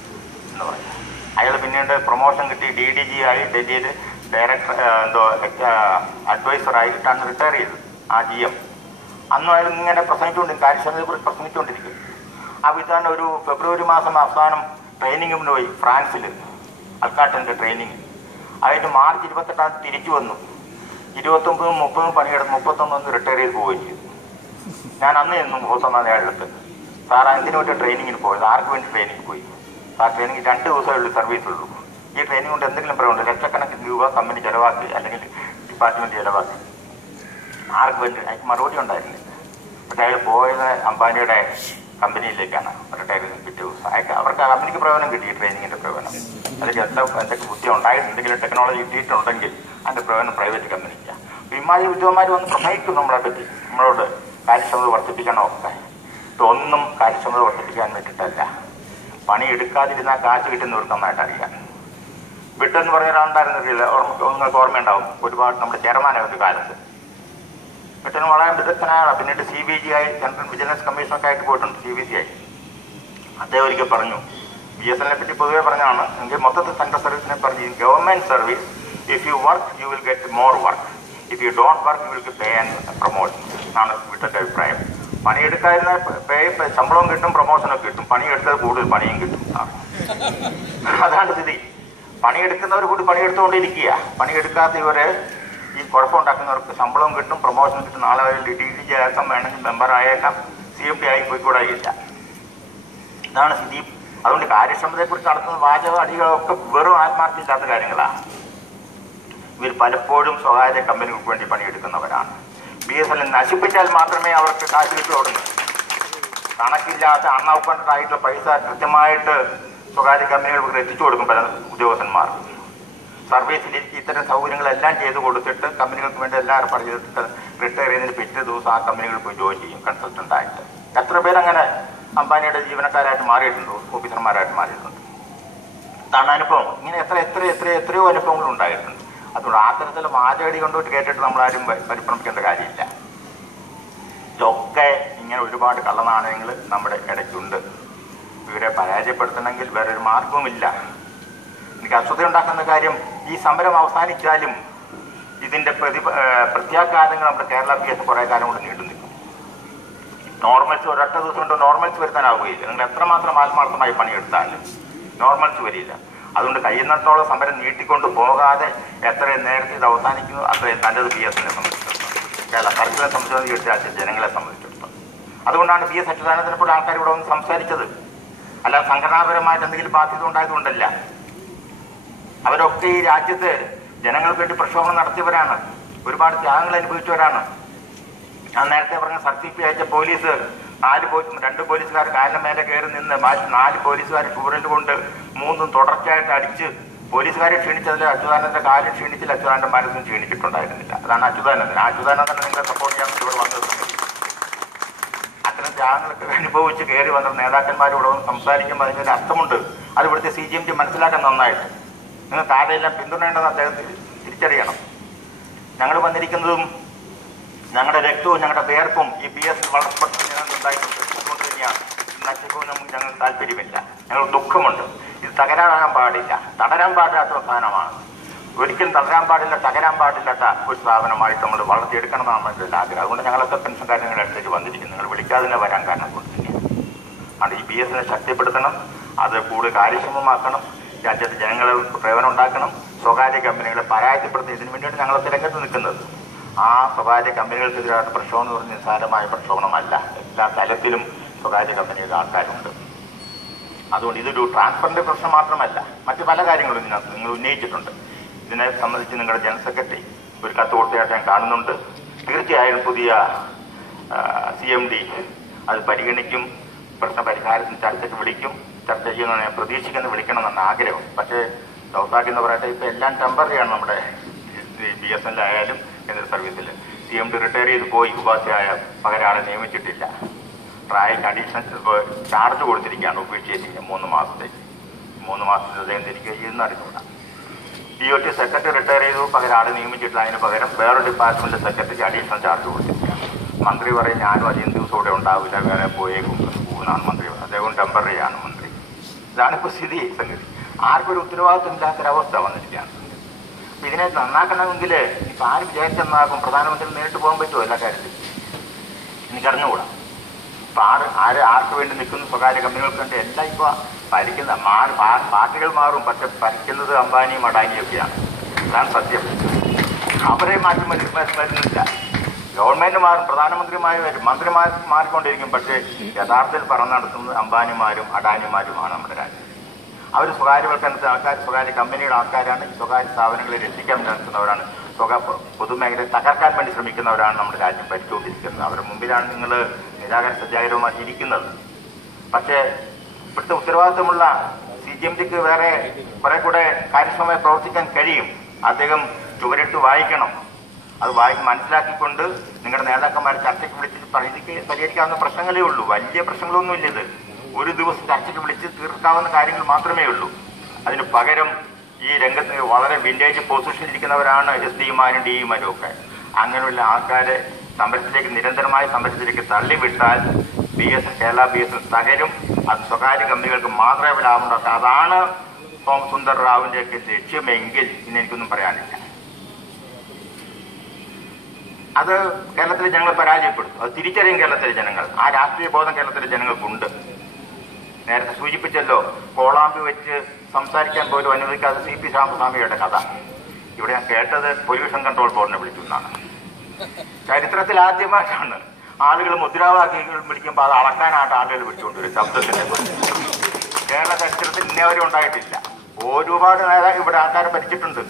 എന്ന് പറയുന്നത്. അയാൾ പിന്നീട് പ്രൊമോഷൻ കിട്ടി DDG ആയി ഡൽഹിയിൽ ഡയറക്ടർ അഡ്വൈസറായിട്ടാണ് റിട്ടയർ ചെയ്തത് ആ GM. അന്നും അയാൾ ഇങ്ങനെ കാര്യക്ഷമതയെക്കുറിച്ച് പ്രസംഗിച്ചുകൊണ്ടിരിക്കും. ആ വിധാനം ഒരു ഫെബ്രുവരി മാസം അവസാനം ട്രെയിനിങ്ങിന് പോയി ഫ്രാൻസിൽ, അൽക്കാട്ടിൻ്റെ ട്രെയിനിങ്. അതിന് മാർച്ച് 28 തിരിച്ചു വന്നു. 29-ഉം 30-ഉം പണിയെടുത്ത് 31 റിട്ടയർ ചെയ്ത് പോവുകയും ചെയ്തു. ഞാൻ അന്ന് ചെന്നു 31 അയാളെടുത്ത്, സാർ എന്തിനു വേണ്ടി ട്രെയിനിങ്ങിന് പോയത്? ആർക്ക് വേണ്ടി ട്രെയിനിങ് പോയി? സാർ ട്രെയിനിങ് 2 ദിവസമേ ഉള്ളൂ, സർവീസുള്ളൂ. ഈ ട്രെയിനിങ് കൊണ്ട് എന്തെങ്കിലും പ്രയോജനം? ലക്ഷക്കണക്കിന് രൂപ കമ്പനി ചിലവാക്കി, അല്ലെങ്കിൽ ഡിപ്പാർട്ട്മെൻറ്റ് ചിലവാക്കി. ആർക്ക് വേണ്ടി? അതിന് മറുപടി ഉണ്ടായിരുന്നില്ല. പക്ഷേ അയാൾ പോയത് അംബാനിയുടെ കമ്പനിയിലേക്കാണ് റിട്ടയർ ചെയ്ത് പിറ്റേ ദിവസം. അവർക്ക് ആ കമ്പനിക്ക് പ്രയോജനം കിട്ടി, ട്രെയിനിങ്ങിൻ്റെ പ്രയോജനം. അല്ലെങ്കിൽ എന്തൊക്കെ ബുദ്ധി ഉണ്ടായിട്ടുണ്ടെങ്കിൽ, ടെക്നോളജി കിട്ടിയിട്ടുണ്ടെങ്കിൽ അതിൻ്റെ പ്രയോജനം പ്രൈവറ്റ് കമ്പനിക്കാണ്. ഇമാതിരി ഉദ്യോഗന്മാർ വന്ന് പ്രസംഗിക്കും നമ്മളെ പറ്റി, നമ്മളോട് കാര്യക്ഷമത വർദ്ധിപ്പിക്കണോ ഒക്കെ. ഇതൊന്നും കാര്യക്ഷമത വർദ്ധിപ്പിക്കാൻ വേണ്ടിയിട്ടല്ല. പണിയെടുക്കാതിരുന്നാൽ കാശ് കിട്ടുന്നവർക്ക് നന്നായിട്ട് അറിയാം. വിട്ടെന്ന് പറഞ്ഞ ഒരാളുണ്ടായിരുന്നില്ല, നിങ്ങൾക്ക് ഓർമ്മയുണ്ടാവും. ഒരുപാട് നമ്മുടെ ചെയർമാനായ ഒരു കാലത്ത് വിട്ടന് വളരെ വിദഗ്ധനാണ്. പിന്നീട് CBG ആയി, സെൻട്രൽ വിജിലൻസ് കമ്മീഷനൊക്കെ ആയിട്ട് പോയിട്ടുണ്ട്, CBC ആയി. അദ്ദേഹം ഒരിക്കൽ പറഞ്ഞു, BSNL പറ്റി പൊതുവെ പറഞ്ഞാണ്, എങ്കിൽ മൊത്തത്തിൽ സെൻട്രൽ സർവീസിനെ പറഞ്ഞു, government service, if you work you will get more work, if you don't work you will pay and promotion എന്നാണ് വിട്ടൻ്റെ അഭിപ്രായം. പണിയെടുക്കാതിരുന്ന ശമ്പളവും കിട്ടും, പ്രൊമോഷനൊക്കെ കിട്ടും. പണിയെടുത്തത് കൂടുതൽ പണിയും കിട്ടും. അതാണ് സ്ഥിതി. പണിയെടുക്കുന്നവർ കൂടി പണിയെടുത്തുകൊണ്ടിരിക്കുക. പണിയെടുക്കാത്തവർ, ഈ കുഴപ്പമുണ്ടാക്കുന്നവർക്ക് ശമ്പളവും കിട്ടും, പ്രൊമോഷൻ കിട്ടും. നാളെ DDG ആയേക്കാം, വേണമെങ്കിൽ മെമ്പർ ആയേക്കാം, CMD ആയി പോയിക്കൂടായില്ല. ഇതാണ് സ്ഥിതി. അതുകൊണ്ട് കാര്യക്ഷമതയെക്കുറിച്ച് നടത്തുന്ന വാചക അടികളൊക്കെ വെറും ആത്മാർത്ഥമില്ലാത്ത കാര്യങ്ങളാണ്. ഇവർ പലപ്പോഴും സ്വകാര്യ കമ്പനികൾക്ക് വേണ്ടി പണിയെടുക്കുന്നവരാണ്. BSNL നശിപ്പിച്ചാൽ മാത്രമേ അവർക്ക് കാശ് കിട്ടുള്ളൂ. കണക്കില്ലാത്ത അൺഅക്കൗണ്ടഡായിട്ടുള്ള പൈസ കൃത്യമായിട്ട് സ്വകാര്യ കമ്പനികൾക്ക് എത്തിച്ചു കൊടുക്കും പല ഉദ്യോഗസ്ഥന്മാർ. സർവീസിൽ ഇത്തരം സൗകര്യങ്ങളെല്ലാം ചെയ്ത് കൊടുത്തിട്ട് കമ്പനികൾക്ക് വേണ്ടി എല്ലാം ഏർപ്പാട് ചെയ്തിട്ട് റിട്ടയർ ചെയ്യുന്നതിന് പിറ്റേ ദിവസം ആ കമ്പനികളിൽ പോയി ജോയിൻ ചെയ്യും കൺസൾട്ടൻ്റായിട്ട്. എത്ര പേരങ്ങനെ അംബാനിയുടെ ജീവനക്കാരായിട്ട് മാറിയിട്ടുണ്ട്, ഓഫീസർമാരായിട്ട് മാറിയിട്ടുണ്ട്. ഇതാണ് അനുഭവം. ഇങ്ങനെ എത്രയോ അനുഭവങ്ങൾ ഉണ്ടായിട്ടുണ്ട്. അതുകൊണ്ട് ആ തരത്തിൽ വാചകടി കൊണ്ടുപോയിട്ട് കേട്ടിട്ട് നമ്മളാരും പരിഭ്രമിക്കേണ്ട കാര്യമില്ല. ഒരുപാട് കള്ളനാണയങ്ങൾ നമ്മുടെ ഇടയ്ക്കുണ്ട്. ഇവരെ പരാജയപ്പെടുത്തണമെങ്കിൽ വേറൊരു മാർഗവുമില്ല. എനിക്ക് അസ്വസ്ഥയുണ്ടാക്കുന്ന കാര്യം, ഈ സമരം അവസാനിച്ചാലും ഇതിൻ്റെ പ്രത്യാഘാതങ്ങൾ നമ്മുടെ കേരള PS കുറേ കാലം കൊണ്ട് നീണ്ടു നിൽക്കും. നോർമൽസ് ഒരൊറ്റ ദിവസം കൊണ്ട് നോർമൽസ് വരുത്താനാവുകയില്ല. നിങ്ങൾ എത്രമാത്രം ആത്മാർത്ഥമായി പണിയെടുത്താലും നോർമൽസ് വരില്ല. അതുകൊണ്ട് കഴിയുന്നിടത്തോളം സമരം നീട്ടിക്കൊണ്ട് പോകാതെ എത്രയും നേരത്തെ ഇത് അവസാനിക്കുന്നു അത്രയും നല്ലത് PS-നെ സംബന്ധിച്ചിടത്തോളം, കേരള സർക്കാരിനെ സംബന്ധിച്ചിടത്തോളം, ജനങ്ങളെ സംബന്ധിച്ചിടത്തോളം. അതുകൊണ്ടാണ് PS അച്യുതാനന്ദനെപ്പോഴും ആൾക്കാർ ഇവിടെ വന്ന് സംസാരിച്ചത്. അല്ല സംഘടനാപരമായിട്ട് എന്തെങ്കിലും ബാധ്യത ഉണ്ടായതുകൊണ്ടല്ല. അവരൊക്കെ ഈ രാജ്യത്ത് ജനങ്ങൾക്ക് വേണ്ടി പ്രക്ഷോഭം നടത്തിയവരാണ്, ഒരുപാട് ത്യാഗങ്ങൾ അനുഭവിച്ചവരാണ്. ഞാൻ നേരത്തെ പറഞ്ഞ സർട്ടിഫിക്കറ്റ് അയച്ച പോലീസ് 2 പോലീസുകാർ കാലിന് മേലെ കയറി നിന്ന് 4 പോലീസുകാർ ചൂരൽ കൊണ്ട് 3 തുടർച്ചയായിട്ട് അടിച്ച് പോലീസുകാരെ ക്ഷീണിച്ചതിൽ അച്യുതാനന്ദന്റെ കാലിൽ ക്ഷീണിച്ചില്ല, അച്യുതാനന്ദന്റെ മനസ്സും ക്ഷീണിച്ചിട്ടുണ്ടായിരുന്നില്ല. അതാണ് അച്യുതാനന്ദൻ. അച്യുതാനന്ദനെ നിങ്ങളെ സപ്പോർട്ട് ചെയ്യാൻ ഇവിടെ വന്നത്. അത്തരം ത്യാഗങ്ങളൊക്കെ അനുഭവിച്ച് കയറി വന്ന നേതാക്കന്മാർ ഇവിടെ വന്ന് സംസാരിക്കുമ്പോൾ അതിനൊരു അർത്ഥമുണ്ട്. അത് ഇവിടുത്തെ CGMT മനസ്സിലാക്കാൻ നന്നായിട്ട് നിങ്ങൾ താഴെയെല്ലാം പിന്തുണേണ്ടെന്ന് അദ്ദേഹം തിരിച്ചറിയണം. ഞങ്ങൾ വന്നിരിക്കുന്നതും ഞങ്ങളുടെ രക്തവും ഞങ്ങളുടെ വേർപ്പും ഈ PS വളർച്ചപ്പെടുത്തുന്ന ഞങ്ങൾക്കുണ്ടായിട്ടുണ്ട്. അതുകൊണ്ട് തന്നെയാണ് നശിപ്പവും നമുക്ക് ഞങ്ങൾക്ക് താല്പര്യമില്ല. ഞങ്ങൾക്ക് ദുഃഖമുണ്ട്. ഇത് തകരാറാകാൻ പാടില്ല, തടരാൻ പാടില്ലാത്ത സ്ഥാനമാണ്. ഒരിക്കലും തടരാൻ പാടില്ല, തകരാൻ പാടില്ലാത്ത ഒരു സ്ഥാപനമായിട്ട് നമ്മൾ വളർത്തിയെടുക്കണമെന്നാണ് എൻ്റെ ആഗ്രഹം. അതുകൊണ്ട് ഞങ്ങളൊക്കെ പെൻഷൻകാർ നിങ്ങളുടെ അടുത്തേക്ക് വന്നിരിക്കുന്നു. നിങ്ങൾ വിളിക്കാതെ വരാൻ കാരണം കൊണ്ട് തന്നെയാണ്. അതുകൊണ്ട് ഈ PS-നെ ശക്തിപ്പെടുത്തണം, അത് കൂടുതൽ കാര്യക്ഷമമാക്കണം, രാജ്യത്ത് ജനങ്ങളെ പ്രയോജനം ഉണ്ടാക്കണം, സ്വകാര്യ കമ്പനികളെ പരാജയപ്പെടുത്തി. ഇതിനു വേണ്ടിയിട്ട് ഞങ്ങളൊക്കെ രംഗത്ത് നിൽക്കുന്നത്. ആ സ്വകാര്യ കമ്പനികൾക്കെതിരായിട്ട് പ്രക്ഷോഭം എന്ന് പറഞ്ഞ നിസ്സാരമായ പ്രക്ഷോഭമല്ല. എല്ലാ തലത്തിലും സ്വകാര്യ കമ്പനികളുടെ ആൾക്കാരുണ്ട്. അതുകൊണ്ട് ഇതൊരു ട്രാൻസ്പെറന്റ് പ്രശ്നം മാത്രമല്ല, മറ്റ് പല കാര്യങ്ങളും ഇതിനകത്ത് നിങ്ങൾ ഉന്നയിച്ചിട്ടുണ്ട്. ഇതിനെ സംബന്ധിച്ച് നിങ്ങളുടെ ജനറൽ സെക്രട്ടറി ഒരു കത്ത് കൊടുത്തതായിട്ട് ഞാൻ കാണുന്നുണ്ട്. തീർച്ചയായും പുതിയ CMD അത് പരിഗണിക്കും, പ്രശ്ന പരിഹാരത്തിന് ചർച്ചയ്ക്ക് വിളിക്കും. ചർച്ച ചെയ്യുന്ന ഞാൻ പ്രതീക്ഷിക്കുന്ന വിളിക്കണമെന്നാണ് ആഗ്രഹം. പക്ഷേ ദൗർഭാഗ്യം എന്ന് പറയട്ടെ, ഇപ്പോൾ എല്ലാം ടെമ്പററിയാണ്. നമ്മുടെ BSNL-ആയാലും കേന്ദ്ര സർവീസിൽ CMD റിട്ടയർ ചെയ്ത് പോയി, ഉപാധ്യായ പകരാളെ നിയമിച്ചിട്ടില്ല. പ്രായക്ക് അഡീഷണൽ ചാർജ് കൊടുത്തിരിക്കുകയാണ് ഒഫീഷ്യേറ്റിംഗ് 3 മാസത്തേക്ക്. 3 മാസത്തിൽ അദ്ദേഹം തിരികെ ചെയ്യുന്ന അറിഞ്ഞുകൂടാ. DOT സെക്രട്ടറി റിട്ടയർ ചെയ്തു, പകരാളെ നിയമിച്ചിട്ടില്ല. അതിന് പകരം വേറെ ഡിപ്പാർട്ട്മെന്റ് സെക്രട്ടറിക്ക് അഡീഷണൽ ചാർജ് കൊടുത്തിരിക്കുകയാണ്. മന്ത്രി പറയും ഞാനും അധികം ദിവസം ഇവിടെ ഉണ്ടാവില്ല, വേറെ പോയേക്കും എന്നാണ് മന്ത്രി. അദ്ദേഹം ടെമ്പററി ആണ് മന്ത്രി. ഇതാണിപ്പോൾ സ്ഥിതി. സംഗതി ആർക്കൊരു ഉത്തരവാദിത്വം ഇല്ലാത്തൊരവസ്ഥ വന്നിരിക്കുകയാണ്. അപ്പം ഇതിനെ നന്നാക്കണമെങ്കിൽ ഇപ്പം ആര് വിചാരിച്ചെന്നാകും? പ്രധാനമന്ത്രി നേരിട്ട് പോകാൻ പറ്റുമോ എല്ലാ കാര്യത്തിലും? എനിക്കറിഞ്ഞുകൂടാ. ഇപ്പം ആർക്ക് വേണ്ടി നിൽക്കുന്ന സ്വകാര്യ കമ്പനികൾക്ക് വേണ്ടി എല്ലാം ഇപ്പോൾ ഭരിക്കുന്ന പാർട്ടികൾ മാറും, പക്ഷെ ഭരിക്കുന്നത് അംബാനിയും അഡാനിയും ഒക്കെയാണ്. അതാണ് സത്യം. അവരെ മാറ്റി വരുന്നില്ല. ഗവൺമെന്റ് മാറും, പ്രധാനമന്ത്രിമാരും വരും, മന്ത്രിമാർ മാറിക്കൊണ്ടിരിക്കും. പക്ഷേ യഥാർത്ഥത്തിൽ പറഞ്ഞു നടത്തുന്നത് അംബാനിമാരും അഡാനിമാരുമാണ് നമ്മുടെ രാജ്യം. അവർ സ്വകാര്യവൽക്കരണത്തിന് ആൾക്കാർ, സ്വകാര്യ കമ്പനിയുടെ ആൾക്കാരാണ്. സ്വകാര്യ സ്ഥാപനങ്ങളെ രക്ഷിക്കാൻ നടത്തുന്നവരാണ്. പൊതുമേഖലയെ തകർക്കാൻ വേണ്ടി ശ്രമിക്കുന്നവരാണ് നമ്മുടെ രാജ്യം ഭരിച്ചുകൊണ്ടിരിക്കുന്നത്. അവരുടെ മുമ്പിലാണ് നിങ്ങൾ നിരാകരണ സജ്ജാകരവുമായി ഇരിക്കുന്നത്. പക്ഷേ ഇവിടുത്തെ ഉത്തരവാദിത്തമുള്ള CGMTക്ക് വേറെ കുറെ കൂടെ കാര്യക്ഷമമായി പ്രവർത്തിക്കാൻ കഴിയും. അദ്ദേഹം ചുവരിട്ട് വായിക്കണം. അത് മനസ്സിലാക്കിക്കൊണ്ട് നിങ്ങളുടെ നേതാക്കന്മാർ ചർച്ചയ്ക്ക് വിളിച്ചിട്ട് പരിഹരിക്കാവുന്ന പ്രശ്നങ്ങളേ ഉള്ളൂ. വലിയ പ്രശ്നങ്ങളൊന്നുമില്ല. ഇത് ഒരു ദിവസം ചർച്ചയ്ക്ക് വിളിച്ച് തീർക്കാവുന്ന കാര്യങ്ങൾ മാത്രമേ ഉള്ളൂ. അതിന് പകരം ഈ രംഗത്ത് വളരെ വിന്റേജ് പൊസിഷനിൽ ഇരിക്കുന്നവരാണ് SD-മാരും DE-മാരും ഒക്കെ. അങ്ങനെയുള്ള ആൾക്കാരെ സമരത്തിലേക്ക്, നിരന്തരമായ സമരത്തിലേക്ക് തള്ളിവിട്ടാൽ കേരള BS തകരും. അത് സ്വകാര്യ കമ്പനികൾക്ക് മാത്രമേ ലാഭമുണ്ടാക്കുക. അതാണ് സോമസുന്ദർ റാവുവിൻ്റെയൊക്കെ ലക്ഷ്യമെങ്കിൽ ഇന്ന് എനിക്കൊന്നും പറയാനില്ല. അത് കേരളത്തിലെ ജനങ്ങൾ പരാജയപ്പെടുത്തും. അത് തിരിച്ചറിയും കേരളത്തിലെ ജനങ്ങൾ. ആ രാഷ്ട്രീയ ബോധം കേരളത്തിലെ ജനങ്ങൾക്കുണ്ട്. നേരത്തെ സൂചിപ്പിച്ചല്ലോ, കോളാമ്പി വെച്ച് സംസാരിക്കാൻ പോലും അനുവദിക്കാതെ CP രാമസ്വാമിയുടെ കഥ. ഇവിടെ ഞാൻ കേട്ടത് പൊല്യൂഷൻ കൺട്രോൾ ബോർഡിനെ വിളിച്ചു എന്നാണ്. ചരിത്രത്തിൽ ആദ്യമായിട്ടാണ് ആളുകൾ മുദ്രാവാക്യങ്ങൾ വിളിക്കുമ്പോൾ അത് അളക്കാനായിട്ട് ആളുകൾ വിളിച്ചുകൊണ്ടുവരും ശബ്ദത്തിന്റെ. കേരള ചരിത്രത്തിൽ ഇന്നേവരും ഉണ്ടായിട്ടില്ല. ഒരുപാട് നേതാക്കൾ ഇവിടെ ആൾക്കാരെ ഭരിച്ചിട്ടുണ്ട്.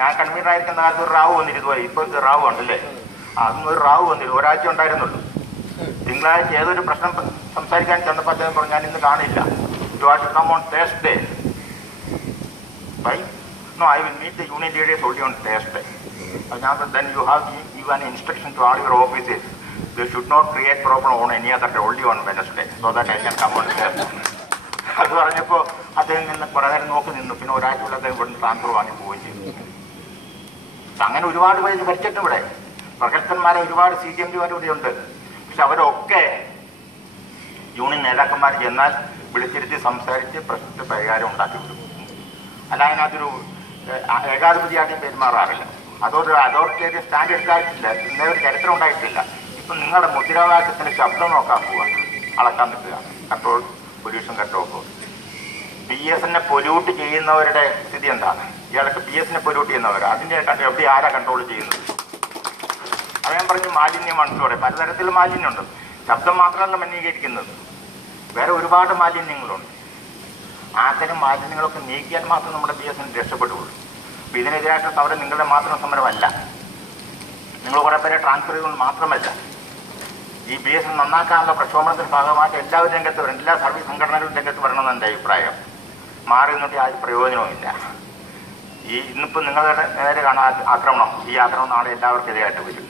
ഞാൻ കൺവീനറായിരിക്കുന്ന കാലത്ത് ഒരു റാവു വന്നിരുന്നു. ഇപ്പോൾ റാവു ഉണ്ടല്ലേ? അതൊന്നും ഒരു റാവു വന്നിരുന്നു. ഒരാഴ്ച ഉണ്ടായിരുന്നുള്ളൂ. തിങ്കളാഴ്ച ഏതൊരു പ്രശ്നം സംസാരിക്കാൻ ചെന്നപ്പോൾ അദ്ദേഹം പറഞ്ഞു ഞാൻ ഇന്ന് കാണില്ല. You have to come on Thursday. No, I will meet the union leaders only on Thursday. Then you have given instruction to all your offices. They should not create problem on any other day, only on Wednesday, so that I can come on Thursday. അത് പറഞ്ഞപ്പോൾ അദ്ദേഹം നിന്ന് കുറെ നേരം നോക്കി നിന്നു. പിന്നെ ഒരാഴ്ചയുള്ള അദ്ദേഹം ഇവിടുന്ന് ട്രാൻസ്ഫർ വാങ്ങി പോവുകയും ചെയ്തു. അങ്ങനെ ഒരുപാട് പേര് ഭരിച്ചിട്ടുണ്ട് ഇവിടെ. പ്രഗത്ഭന്മാരെ ഒരുപാട് CGMTമാർ ഇവിടെ ഉണ്ട്. പക്ഷെ അവരൊക്കെ യൂണിയൻ നേതാക്കന്മാർ ചെന്നാൽ വിളിച്ചിരുത്തി സംസാരിച്ച് പ്രശ്നത്തിന് പരിഹാരം ഉണ്ടാക്കി വിടും. അല്ല അതിനകത്തൊരു ഏകാധിപതിയായിട്ട് പെരുമാറാറില്ല. അതൊരു അതോറിറ്റേറിയൻ സ്റ്റാൻഡ് എടുക്കാറില്ല, ഇന്നേ ഒരു ചരിത്രം ഉണ്ടായിട്ടില്ല. ഇപ്പം നിങ്ങളുടെ മുദ്രാവാക്യത്തിന് ശബ്ദം നോക്കാൻ പോവാണ്, അളക്കാൻ നിൽക്കുക. Control pollution control board. BSനെ പൊല്യൂട്ട് ചെയ്യുന്നവരുടെ സ്ഥിതി എന്താണ്? ഇയാൾക്ക് BSനെ പൊല്യൂട്ട് ചെയ്യുന്നവർ അതിൻ്റെ എവിടെ ആരാ കൺട്രോൾ ചെയ്യുന്നത്? അത് ഞാൻ പറഞ്ഞു, മാലിന്യമാണെന്നോടെ പലതരത്തിലുള്ള മാലിന്യമുണ്ട്. ശബ്ദം മാത്രമല്ല മലിനീകരിക്കുന്നത്, വേറെ ഒരുപാട് മാലിന്യങ്ങളുണ്ട്. അത്തരം മാലിന്യങ്ങളൊക്കെ നീക്കിയാൽ മാത്രം നമ്മുടെ BSന് രക്ഷപ്പെടുകയുള്ളൂ. അപ്പോൾ ഇതിനെതിരായിട്ടുള്ള സമരം നിങ്ങളുടെ മാത്രം സമരമല്ല, നിങ്ങൾ കുറേ പേരെ ട്രാൻസ്ഫർ ചെയ്തുകൊണ്ട് മാത്രമല്ല. ഈ BS നന്നാക്കാനുള്ള പ്രക്ഷോഭണത്തിന്റെ ഭാഗമായിട്ട് എല്ലാവരും രംഗത്ത് വരണം, എല്ലാ സർവീസ് സംഘടനകളും രംഗത്ത് വരണമെന്ന് എൻ്റെ അഭിപ്രായം. മാറി നിന്നിട്ട് ആ പ്രയോജനവുമില്ല. ഇന്നിപ്പോൾ നിങ്ങളുടെ നേരെ കാണാൻ ആക്രമണം, ഈ ആക്രമണം നാളെ എല്ലാവർക്കും എതിരായിട്ട് വരും.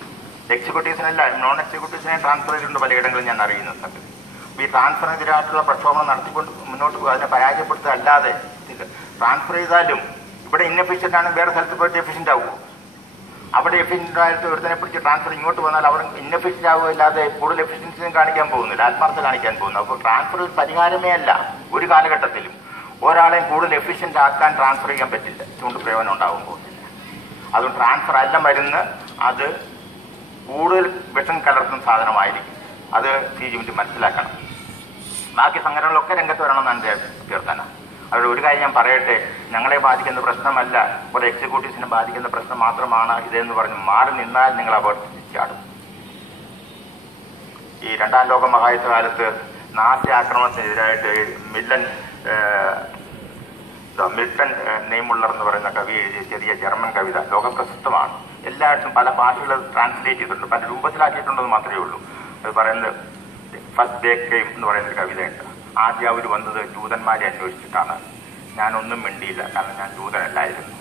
എക്സിക്യൂട്ടീവ്സിനല്ല, നോൺ എക്സിക്യൂട്ടീവ്സിനെ ട്രാൻസ്ഫർ ചെയ്തിട്ടുണ്ട് പലയിടങ്ങളും ഞാൻ അറിയുന്ന സമയത്ത്. ഈ ട്രാൻസ്ഫറിനെതിരായിട്ടുള്ള പ്രക്ഷോഭണം നടത്തിക്കൊണ്ട് മുന്നോട്ട് പോകുക, അതിനെ പരാജയപ്പെടുത്തുക അല്ലാതെ ട്രാൻസ്ഫർ ചെയ്താലും ഇവിടെ ഇൻഎഫിഷ്യൻ്റ് ആണ്, വേറെ സ്ഥലത്ത് പോയിട്ട് എഫിഷ്യൻ്റ് ആവുമോ? അവിടെ എഫിഷ്യൻ്റ് ആയിട്ട് ഒരുത്തനെ പിടിച്ച് ട്രാൻസ്ഫർ ഇങ്ങോട്ട് വന്നാൽ അവിടെ ഇൻഎഫിഷ്യൻ്റ് ആവുക ഇല്ലാതെ കൂടുതൽ എഫിഷ്യൻസിയും കാണിക്കാൻ പോകുന്നില്ല, ആത്മാർത്ഥ കാണിക്കാൻ പോകുന്നു. അപ്പോൾ ട്രാൻസ്ഫർ പരിഹാരമേ അല്ല. ഒരു കാലഘട്ടത്തിലും ഒരാളെയും കൂടുതൽ എഫിഷ്യൻ്റ് ആക്കാൻ ട്രാൻസ്ഫർ ചെയ്യാൻ പറ്റില്ല, ചൂണ്ട് പ്രയോജനം ഉണ്ടാകാൻ പോകുന്നില്ല. അതുകൊണ്ട് ട്രാൻസ്ഫർ അല്ല മരുന്ന്, അത് കൂടുതൽ വിഷം കലർത്തുന്ന സാധനമായിരിക്കും. അത് CGMT മനസ്സിലാക്കണം. ബാക്കി സംഘടനകളൊക്കെ രംഗത്ത് വരണമെന്നാണ് എൻ്റെ അഭ്യർത്ഥന. അവരുടെ ഒരു കാര്യം ഞാൻ പറയട്ടെ, ഞങ്ങളെ ബാധിക്കുന്ന പ്രശ്നമല്ല, ഒരു എക്സിക്യൂട്ടീവ്സിനെ ബാധിക്കുന്ന പ്രശ്നം മാത്രമാണ് ഇതെന്ന് പറഞ്ഞ് മാറി നിന്നാൽ നിങ്ങൾ അപകടത്തിച്ചാടും. ഈ രണ്ടാം ലോക മഹായുദ്ധ കാലത്ത് നാസി ആക്രമണത്തിനെതിരായിട്ട് മിൽട്ടൺ നെയ്മുള്ളർ എന്ന് പറയുന്ന കവി എഴുതിയ ചെറിയ ജർമ്മൻ കവിത ലോകപ്രസിദ്ധമാണ്. എല്ലായിടത്തും പല ഭാഷകൾ ട്രാൻസ്ലേറ്റ് ചെയ്തിട്ടുണ്ട്, പല രൂപത്തിലാക്കിയിട്ടുണ്ടെന്ന് മാത്രമേ ഉള്ളൂ. അത് പറയുന്നത് ഫസ്റ്റ് ഡേ ക്രൈം എന്ന് പറയുന്നൊരു കവിതയുണ്ട്. ആദ്യം അവർ വന്നത് ജൂതന്മാരെ അന്വേഷിച്ചിട്ടാണ്. ഞാനൊന്നും മിണ്ടിയില്ല, കാരണം ഞാൻ ജൂതനല്ലായിരുന്നു.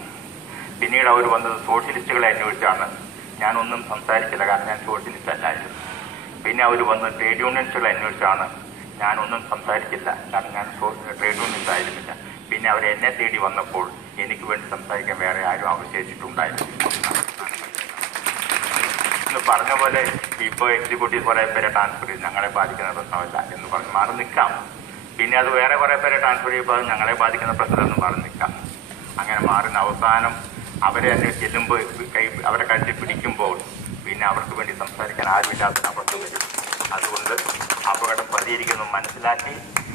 പിന്നീട് അവർ വന്നത് സോഷ്യലിസ്റ്റുകളെ അന്വേഷിച്ചാണ്. ഞാനൊന്നും സംസാരിച്ചില്ല, കാരണം ഞാൻ സോഷ്യലിസ്റ്റ് അല്ലായിരുന്നു. പിന്നെ അവർ വന്നത് ട്രേഡ് യൂണിയൻസുകളെ അന്വേഷിച്ചാണ്. ഞാനൊന്നും സംസാരിച്ചില്ല, കാരണം ഞാൻ ട്രേഡ് യൂണിയൻസ് ആയിരുന്നില്ല. പിന്നെ അവർ എന്നെ തേടി വന്നപ്പോൾ എനിക്ക് വേണ്ടി സംസാരിക്കാൻ വേറെ ആരും അവശേഷിച്ചിട്ടുണ്ടായിരുന്നു എന്ന് പറഞ്ഞ പോലെ ഇപ്പോൾ എക്സിക്യൂട്ടീവ് കുറേ പേരെ ട്രാൻസ്ഫർ ചെയ്ത് ഞങ്ങളെ ബാധിക്കുന്ന പ്രശ്നമല്ല എന്ന് പറഞ്ഞ് മാറി നിൽക്കാം. പിന്നെ അത് വേറെ കുറേ പേരെ ട്രാൻസ്ഫർ ചെയ്യുമ്പോൾ അത് ഞങ്ങളെ ബാധിക്കുന്ന പ്രശ്നമെന്ന് മാറി നിൽക്കാം. അങ്ങനെ മാറുന്ന അവസാനം അവരെ തന്നെ ചെല്ലുമ്പോൾ അവരെ കഴുത്തി പിടിക്കുമ്പോൾ പിന്നെ അവർക്ക് വേണ്ടി സംസാരിക്കാൻ ആരുമില്ലാത്ത അവർക്ക് വരും. അതുകൊണ്ട് അപകടം പ്രതികരിക്കുന്നു മനസ്സിലാക്കി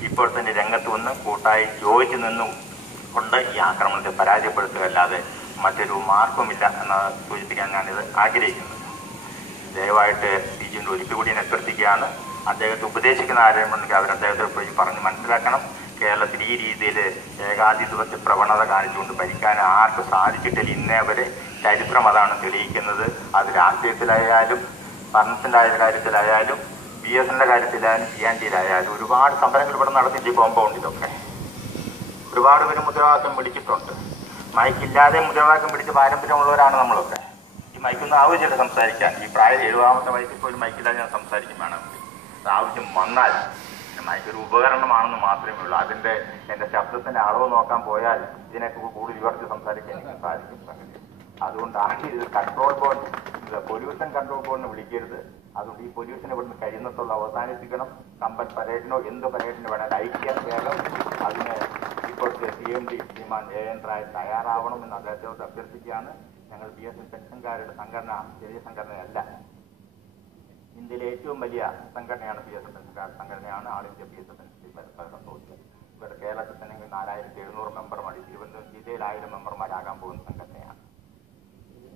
ഇപ്പോൾ തന്നെ രംഗത്ത് വന്ന് കൂട്ടായി യോജിച്ച് നിന്നും കൊണ്ട് ഈ ആക്രമണത്തെ പരാജയപ്പെടുത്തുകയല്ലാതെ മറ്റൊരു മാർഗവുമില്ല എന്ന് സൂചിപ്പിക്കാൻ ഞാനിത് ആഗ്രഹിക്കുന്നത്. ദയവായിട്ട് CGMT ഒരിക്കൽ കൂടി ഞാൻ അഭ്യർത്ഥിക്കുകയാണ്. അദ്ദേഹത്തെ ഉപദേശിക്കുന്ന ആരെയുണ്ടെങ്കിൽ അവർ അദ്ദേഹത്തെ പോയി പറഞ്ഞ് മനസ്സിലാക്കണം. കേരളത്തിൽ ഈ രീതിയിൽ ഏകാധിപത്യ പ്രവണത കാണിച്ചുകൊണ്ട് ഭരിക്കാൻ ആർക്കും സാധിച്ചിട്ടില്ല ഇന്നേ വരെ. ചരിത്രം അതാണ് തെളിയിക്കുന്നത്. അത് രാഷ്ട്രീയത്തിലായാലും ഭരണത്തിൻ്റെ കാര്യത്തിലായാലും BSന്റെ കാര്യത്തിലായാലും CNTയിലായാലും ഒരുപാട് സമരങ്ങൾ ഇവിടെ നടത്തിയിട്ട് കോമ്പൗണ്ട് ഇതൊക്കെ ഒരുപാട് പേര് മുദ്രാവാക്യം പിടിച്ചിട്ടുണ്ട്. മൈക്കില്ലാതെ മുദ്രാവാക്യം പിടിച്ച് പാരമ്പര്യമുള്ളവരാണ് നമ്മളൊക്കെ. ഈ മൈക്കൊന്നും ആവശ്യമില്ല സംസാരിക്കാൻ. ഈ പ്രായം 70-ാമത്തെ വയസ്സിൽ പോലും മൈക്കില്ലാതെ ഞാൻ സംസാരിക്കും വേണമെങ്കിൽ. അത് ആവശ്യം വന്നാൽ മൈക്കൊരു ഉപകരണമാണെന്ന് മാത്രമേ ഉള്ളൂ. എൻ്റെ ശബ്ദത്തിൻ്റെ അളവ് നോക്കാൻ പോയാൽ ഇതിനൊക്കെ കൂടുതൽ വിവർത്തി സംസാരിക്കാൻ എനിക്ക് സാധിക്കും. അതുകൊണ്ട് ഇത് കൺട്രോൾ ബോർഡ്, പൊല്യൂഷൻ കൺട്രോൾ ബോർഡിനെ വിളിക്കരുത്. അതുകൊണ്ട് ഈ പൊല്യൂഷനെ ഇവിടുന്ന് കഴിയുന്നത്തുള്ള അവസാനിപ്പിക്കണം. കമ്പൻ പരേഡിനോ എന്ത് പരേഡിന് വേണം ഐക്യം വേണം. അതിന് ഇപ്പോഴത്തെ CMD ശ്രീമാൻ AN റായ് തയ്യാറാവണമെന്ന് അദ്ദേഹത്തോട് അഭ്യർത്ഥിക്കുകയാണ്. ഞങ്ങൾ BS പെൻഷൻകാരുടെ സംഘടന ചെറിയ സംഘടനയല്ല. ഇന്ത്യയിലെ ഏറ്റവും വലിയ സംഘടനയാണ് BS പെൻഷൻകാരുടെ സംഘടനയാണ് ആൾ ഇന്ത്യ BS പെൻഷൻ അസോസിയേഷൻ. ഇവിടെ കേരളത്തിൽ തന്നെ 4700 മെമ്പർമാർ, തിരുവനന്തപുരം ജില്ലയിൽ 1000 മെമ്പർമാരാകാൻ പോകുന്ന സംഘടനയാണ്.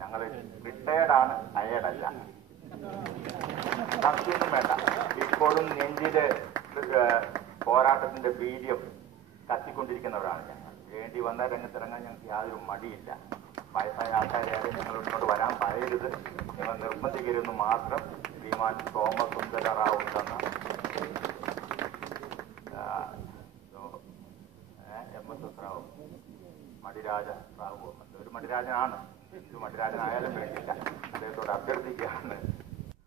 ഞങ്ങൾ റിട്ടയർഡാണ്, ടയേർഡല്ല. സംശയമൊന്നും വേണ്ട. ഇപ്പോഴും നെഞ്ചില് പോരാട്ടത്തിന്റെ വീര്യം കത്തിക്കൊണ്ടിരിക്കുന്നവരാണ് ഞങ്ങൾ. വേണ്ടി വന്ന രംഗത്തിറങ്ങാൻ ഞങ്ങൾക്ക് യാതൊരു മടിയില്ല. വയസ്സായ ആൾക്കാരെ ഞങ്ങളോട് വരാൻ പറയരുത്, നിങ്ങൾ നിർബന്ധിക്കരുതെന്ന് മാത്രം ശ്രീമാൻ സോമസുന്ദര റാവു തന്ന MS റാവു, മടിരാജ റാവു, ഒരു മടിരാജനാണ്. മടിരാജനായാലും വേണ്ടില്ല. അദ്ദേഹത്തോട് അഭ്യർത്ഥിക്കുകയാണ്